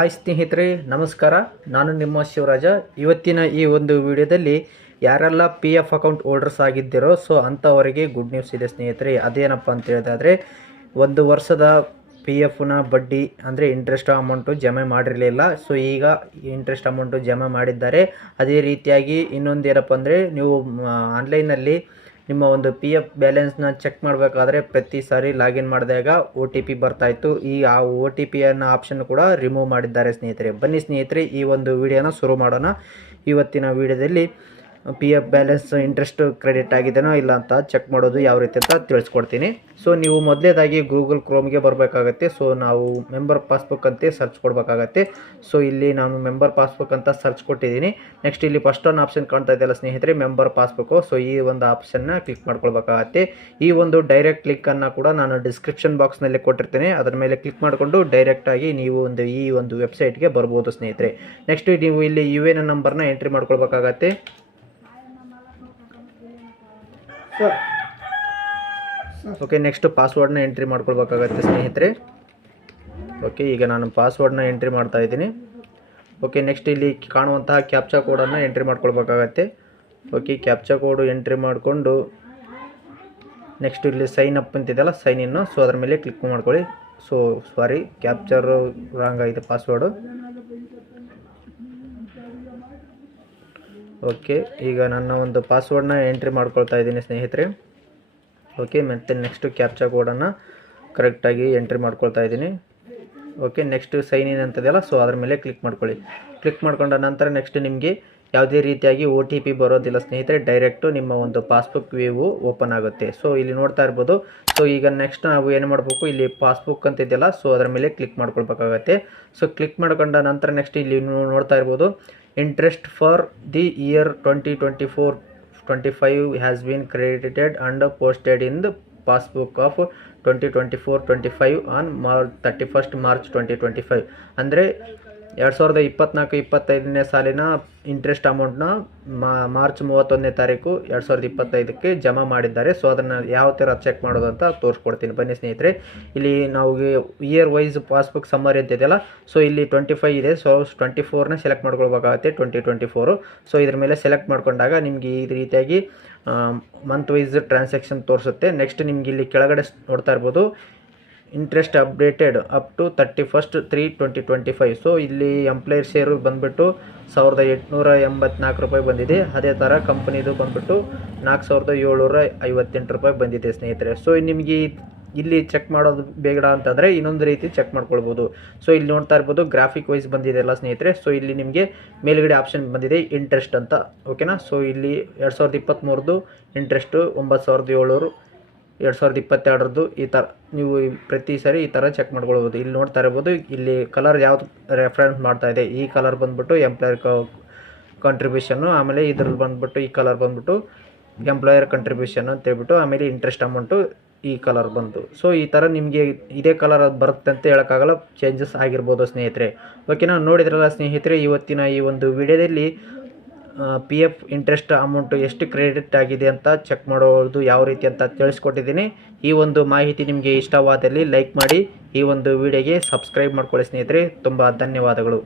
Hi ಸ್ನೇಹಿತರೆ, ನಮಸ್ಕಾರ. ನಾನು ನಿಮ್ಮ ಶಿವರಾಜ. ಇವತ್ತಿನ ಈ ಒಂದು ವಿಡಿಯೋದಲ್ಲಿ ಯಾರೆಲ್ಲ ಪಿ ಎಫ್ ಅಕೌಂಟ್ ಹೋಲ್ಡರ್ಸ್ ಆಗಿದ್ದೀರೋ ಅಂಥವರಿಗೆ ಗುಡ್ ನ್ಯೂಸ್ ಇದೆ ಸ್ನೇಹಿತರೆ. ಅದೇನಪ್ಪ ಅಂತ ಹೇಳಿದಾದರೆ, ಒಂದು ವರ್ಷದ ಪಿ ಎಫ್ನ ಬಡ್ಡಿ ಅಂದರೆ ಇಂಟ್ರೆಸ್ಟ್ ಅಮೌಂಟು ಜಮೆ ಮಾಡಿರಲಿಲ್ಲ. ಈಗ ಇಂಟ್ರೆಸ್ಟ್ ಅಮೌಂಟು ಜಮೆ ಮಾಡಿದ್ದಾರೆ. ಅದೇ ರೀತಿಯಾಗಿ ಇನ್ನೊಂದೇನಪ್ಪ ಅಂದರೆ, ನೀವು ಆನ್ಲೈನಲ್ಲಿ ನಿಮ್ಮ ಒಂದು ಪಿ ಎಫ್ ಬ್ಯಾಲೆನ್ಸ್ನ ಚೆಕ್ ಮಾಡಬೇಕಾದ್ರೆ ಪ್ರತಿ ಸಾರಿ ಲಾಗಿನ್ ಮಾಡಿದಾಗ OTP ಬರ್ತಾಯಿತ್ತು. ಆ OTP ಆಪ್ಷನ್ ಕೂಡ ರಿಮೂವ್ ಮಾಡಿದ್ದಾರೆ ಸ್ನೇಹಿತರೆ. ಬನ್ನಿ ಸ್ನೇಹಿತರೆ, ಈ ಒಂದು ವಿಡಿಯೋನ ಶುರು ಮಾಡೋಣ. ಇವತ್ತಿನ ವಿಡಿಯೋದಲ್ಲಿ P F balance interest credit ಆಗಿದೆನೋ ಇಲ್ಲ ಅಂತ ಚೆಕ್ ಮಾಡೋದು ಯಾವ ರೀತಿ ಅಂತ ತಿಳಿಸ್ಕೊಡ್ತೀನಿ. ನೀವು ಮೊದಲೇದಾಗಿ ಗೂಗಲ್ ಕ್ರೋಮ್ಗೆ ಬರಬೇಕಾಗತ್ತೆ. ನಾವು ಮೆಂಬರ್ ಪಾಸ್ಬುಕ್ ಅಂತ ಸರ್ಚ್ ಕೊಡಬೇಕಾಗತ್ತೆ. ಇಲ್ಲಿ ನಾನು ಮೆಂಬರ್ ಪಾಸ್ಬುಕ್ ಅಂತ ಸರ್ಚ್ ಕೊಟ್ಟಿದ್ದೀನಿ. ನೆಕ್ಸ್ಟ್ ಇಲ್ಲಿ ಫಸ್ಟ್ ಒಂದು ಆಪ್ಷನ್ ಕಾಣ್ತಾ ಇದೆಯಲ್ಲ ಸ್ನೇಹಿತರೆ, ಮೆಂಬರ್ ಪಾಸ್ಬುಕ್ಕು. ಈ ಒಂದು ಆಪ್ಷನ್ನ ಕ್ಲಿಕ್ ಮಾಡ್ಕೊಳ್ಬೇಕಾಗತ್ತೆ. ಈ ಒಂದು ಡೈರೆಕ್ಟ್ ಕ್ಲಿಕ್ಕನ್ನು ಕೂಡ ನಾನು ಡಿಸ್ಕ್ರಿಪ್ಷನ್ ಬಾಕ್ಸ್ನಲ್ಲಿ ಕೊಟ್ಟಿರ್ತೀನಿ. ಅದರ ಮೇಲೆ ಕ್ಲಿಕ್ ಮಾಡಿಕೊಂಡು ಡೈರೆಕ್ಟಾಗಿ ನೀವು ಈ ಒಂದು ವೆಬ್ಸೈಟ್ಗೆ ಬರ್ಬೋದು ಸ್ನೇಹಿತರೆ. ನೆಕ್ಸ್ಟ್ ನೀವು ಇಲ್ಲಿ UN ನಂಬರ್ನ ಎಂಟ್ರಿ ಮಾಡ್ಕೊಳ್ಬೇಕಾಗತ್ತೆ. ಓಕೆ, ನೆಕ್ಸ್ಟ್ ಪಾಸ್ವರ್ಡ್ನ ಎಂಟ್ರಿ ಮಾಡ್ಕೊಳ್ಬೇಕಾಗತ್ತೆ ಸ್ನೇಹಿತರೆ. ಓಕೆ, ಈಗ ನಾನು ಪಾಸ್ವರ್ಡ್ನ ಎಂಟ್ರಿ ಮಾಡ್ತಾ ಇದ್ದೀನಿ. ಓಕೆ, ನೆಕ್ಸ್ಟ್ ಇಲ್ಲಿ ಕಾಣುವಂತಹ ಕ್ಯಾಪ್ಚಾ ಕೋಡನ್ನು ಎಂಟ್ರಿ ಮಾಡ್ಕೊಳ್ಬೇಕಾಗತ್ತೆ. ಓಕೆ, ಕ್ಯಾಪ್ಚಾ ಕೋಡು ಎಂಟ್ರಿ ಮಾಡಿಕೊಂಡು ನೆಕ್ಸ್ಟ್ ಇಲ್ಲಿ ಸೈನ್ ಅಪ್ ಅಂತಿದೆಯಲ್ಲ, ಸೈನ್ ಇನ್ನು. ಅದರ ಮೇಲೆ ಕ್ಲಿಕ್ ಮಾಡ್ಕೊಳ್ಳಿ. ಸಾರಿ, ಕ್ಯಾಪ್ಚರು ರಾಂಗ್ ಆಗಿದೆ ಪಾಸ್ವರ್ಡು. ಓಕೆ, ಈಗ ನನ್ನ ಒಂದು ಪಾಸ್ವರ್ಡ್ನ ಎಂಟ್ರಿ ಮಾಡ್ಕೊಳ್ತಾ ಇದ್ದೀನಿ ಸ್ನೇಹಿತರೆ. ಓಕೆ, ಮತ್ತು ನೆಕ್ಸ್ಟು ಕ್ಯಾಪ್ಚಾ ಕೋಡನ್ನು ಕರೆಕ್ಟಾಗಿ ಎಂಟ್ರಿ ಮಾಡ್ಕೊಳ್ತಾ ಇದ್ದೀನಿ. ಓಕೆ, ನೆಕ್ಸ್ಟ್ ಸೈನ್ ಇನ್ ಅಂತದೆಯಲ್ಲ, ಅದರ ಮೇಲೆ ಕ್ಲಿಕ್ ಮಾಡ್ಕೊಳ್ಳಿ. ಕ್ಲಿಕ್ ಮಾಡ್ಕೊಂಡ ನಂತರ ನೆಕ್ಸ್ಟ್ ನಿಮಗೆ ಯಾವುದೇ ರೀತಿಯಾಗಿ OTP ಬರೋದಿಲ್ಲ ಸ್ನೇಹಿತರೆ. ಡೈರೆಕ್ಟು ನಿಮ್ಮ ಒಂದು ಪಾಸ್ಬುಕ್ ವ್ಯೂ ಓಪನ್ ಆಗುತ್ತೆ. ಇಲ್ಲಿ ನೋಡ್ತಾ ಇರ್ಬೋದು. ಈಗ ನೆಕ್ಸ್ಟ್ ನಾವು ಏನು ಮಾಡಬೇಕು, ಇಲ್ಲಿ ಪಾಸ್ಬುಕ್ ಅಂತಿದೆಯಲ್ಲ, ಅದರ ಮೇಲೆ ಕ್ಲಿಕ್ ಮಾಡ್ಕೊಳ್ಬೇಕಾಗತ್ತೆ. ಕ್ಲಿಕ್ ಮಾಡ್ಕೊಂಡ ನಂತರ ನೆಕ್ಸ್ಟ್ ಇಲ್ಲಿ ನೋಡ್ತಾ ಇರ್ಬೋದು, interest for the year 2024-25 has been credited and posted in the passbook of 2024-25 on 31st March 2025. ಅಂದರೆ 2024-25ನೇ ಸಾಲಿನ ಇಂಟ್ರೆಸ್ಟ್ ಅಮೌಂಟ್ನ ಮಾರ್ಚ್ 31ನೇ ತಾರೀಕು 2025ಕ್ಕೆ ಜಮಾ ಮಾಡಿದ್ದಾರೆ. ಅದನ್ನು ಯಾವ ಥರ ಚೆಕ್ ಮಾಡೋದು ಅಂತ ತೋರಿಸ್ಕೊಡ್ತೀನಿ ಬನ್ನಿ ಸ್ನೇಹಿತರೆ. ಇಲ್ಲಿ ನಾವು ಇಯರ್ ವೈಸ್ ಪಾಸ್ಬುಕ್ ಸಮ್ಮರಿ ಅಂತಿದೆಯಲ್ಲ, ಇಲ್ಲಿ 25 ಇದೆ. 24ನೇ ಸೆಲೆಕ್ಟ್ ಮಾಡ್ಕೊಳ್ಬೇಕಾಗುತ್ತೆ, 2024. ಇದ್ರ ಮೇಲೆ ಸೆಲೆಕ್ಟ್ ಮಾಡ್ಕೊಂಡಾಗ ನಿಮಗೆ ಈ ರೀತಿಯಾಗಿ ಮಂತ್ ವೈಸ್ ಟ್ರಾನ್ಸಾಕ್ಷನ್ ತೋರಿಸುತ್ತೆ. ನೆಕ್ಸ್ಟ್ ನಿಮ್ಗೆ ಇಲ್ಲಿ ಕೆಳಗಡೆ ನೋಡ್ತಾ ಇರ್ಬೋದು, interest updated up to 31st 3/2025. ಇಲ್ಲಿ ಎಂಪ್ಲಾಯರ್ ಶೇರು ಬಂದುಬಿಟ್ಟು 1884 ರೂಪಾಯಿ ಬಂದಿದೆ. ಅದೇ ಥರ ಕಂಪ್ನಿದು ಬಂದುಬಿಟ್ಟು 4758 ರೂಪಾಯಿ ಬಂದಿದೆ ಸ್ನೇಹಿತರೆ. ನಿಮಗೆ ಇಲ್ಲಿ ಚೆಕ್ ಮಾಡೋದು ಬೇಡ ಅಂತಂದರೆ ಇನ್ನೊಂದು ರೀತಿ ಚೆಕ್ ಮಾಡ್ಕೊಳ್ಬೋದು. ಇಲ್ಲಿ ನೋಡ್ತಾ ಇರ್ಬೋದು, ಗ್ರಾಫಿಕ್ ವೈಸ್ ಬಂದಿದೆ ಅಲ್ಲ ಸ್ನೇಹಿತರೆ. ಇಲ್ಲಿ ನಿಮಗೆ ಮೇಲ್ಗಡೆ ಆಪ್ಷನ್ ಬಂದಿದೆ ಇಂಟ್ರೆಸ್ಟ್ ಅಂತ. ಓಕೆನಾ. ಇಲ್ಲಿ 2023 ಇಂಟ್ರೆಸ್ಟು 9700, 2022 ಈ ಥರ ನೀವು ಪ್ರತಿ ಸಾರಿ ಈ ಥರ ಚೆಕ್ ಮಾಡ್ಕೊಳ್ಬೋದು. ಇಲ್ಲಿ ನೋಡ್ತಾ ಇರ್ಬೋದು, ಇಲ್ಲಿ ಕಲರ್ ಯಾವ್ದು ರೆಫರೆನ್ಸ್ ಮಾಡ್ತಾ ಇದೆ, ಈ ಕಲರ್ ಬಂದುಬಿಟ್ಟು ಎಂಪ್ಲಾಯರ್ ಕಾಂಟ್ರಿಬ್ಯೂಷನ್ನು, ಆಮೇಲೆ ಇದ್ರಲ್ಲಿ ಬಂದುಬಿಟ್ಟು ಈ ಕಲರ್ ಬಂದುಬಿಟ್ಟು ಎಂಪ್ಲಾಯರ್ ಕಂಟ್ರಿಬ್ಯೂಷನ್ ಅಂತ ಹೇಳ್ಬಿಟ್ಟು, ಆಮೇಲೆ ಇಂಟ್ರೆಸ್ಟ್ ಅಮೌಂಟು ಈ ಕಲರ್ ಬಂತು. ಈ ಥರ ನಿಮಗೆ ಇದೇ ಕಲರ್ ಬರುತ್ತೆ ಅಂತ ಹೇಳೋಕ್ಕಾಗಲ್ಲ, ಚೇಂಜಸ್ ಆಗಿರ್ಬೋದು ಸ್ನೇಹಿತರೆ. ಓಕೆನಾ. ನೋಡಿದ್ರಲ್ಲ ಸ್ನೇಹಿತರೆ, ಇವತ್ತಿನ ಈ ಒಂದು ವಿಡಿಯೋದಲ್ಲಿ PF ಇಂಟ್ರೆಸ್ಟ್ ಅಮೌಂಟು ಎಷ್ಟು ಕ್ರೆಡಿಟ್ ಆಗಿದೆ ಅಂತ ಚೆಕ್ ಮಾಡೋದು ಯಾವ ರೀತಿ ಅಂತ ತಿಳಿಸ್ಕೊಟ್ಟಿದ್ದೀನಿ. ಈ ಒಂದು ಮಾಹಿತಿ ನಿಮಗೆ ಇಷ್ಟವಾದಲ್ಲಿ ಲೈಕ್ ಮಾಡಿ, ಈ ಒಂದು ವಿಡಿಯೋಗೆ ಸಬ್ಸ್ಕ್ರೈಬ್ ಮಾಡ್ಕೊಳ್ಳಿ ಸ್ನೇಹಿತರೆ. ತುಂಬ ಧನ್ಯವಾದಗಳು.